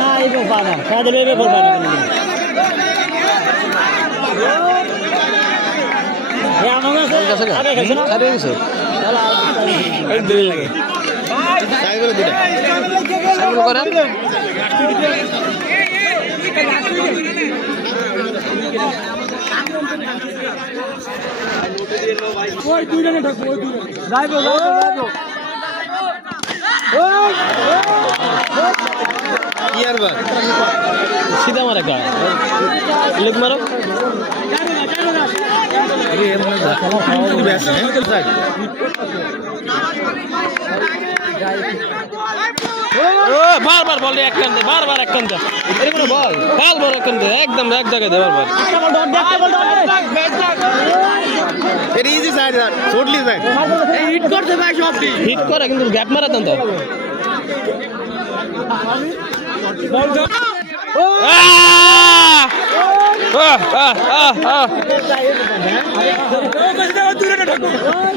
না এইবার পানা তাদের এইবার করবে না আমার কাছে আগে গেছে না আগে গেছে এই দেরি লাগে তাই করে দিটা শুরু করেন ওই দুই রানে ঢাকো ওই দুই যাইবো যাইবো यार बात सीधा मारा का लेग मारो अरे ये मन खेला खाओ बेस है ओ बार बार बॉल एक कान दे बार बार एक कान दे अरे बड़ा बॉल बॉल बार एक कान दे एकदम एक जगह दे बार बार वेरी इजी साइड यार टोटली साइड हिट करते भाई शॉट हिट করে কিন্তু গ্যাপ মারা দেন তো বল যা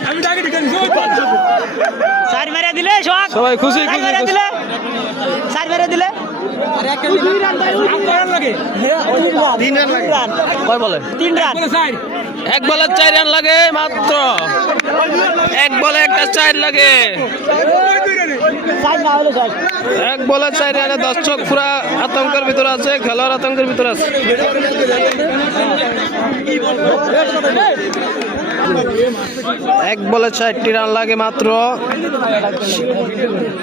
আমি ডাকে ঢুকানি চার মেরে দিলে সবাই খুশি খুশি দিলে চার মেরে দিলে আরে এক রান ভাই 3 রান লাগে 3 রান লাগে কয় বলে 3 রান এক বলে 4 রান লাগে মাত্র এক বলে একটা 4 লাগে এক বলে 4 রানে দর্শক পুরা আতঙ্কের ভিতরে আছে খেলোয়াড় আতঙ্কের ভিতরে আছে এক বলে 4টি রান লাগে মাত্র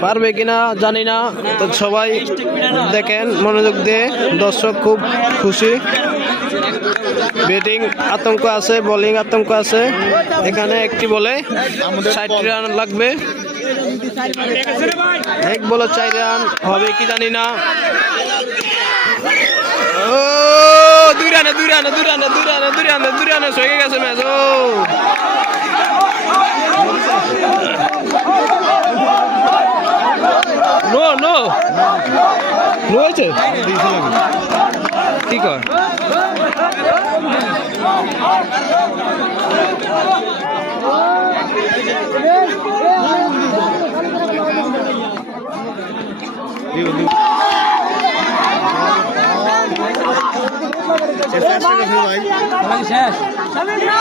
পারবে কিনা জানি না তো সবাই দেখেন মনোযোগ দিয়ে দর্শক খুব খুশি ব্যাটিং আতঙ্ক আছে বোলিং আতঙ্ক আছে এখানে একটি বলে 60টি রান লাগবে এক বলে 4 রান হবে কি জানি না ও দুই রানে হয়ে গেছে ম্যাচ ও নো নো নো হয়েছে কি কর শেষ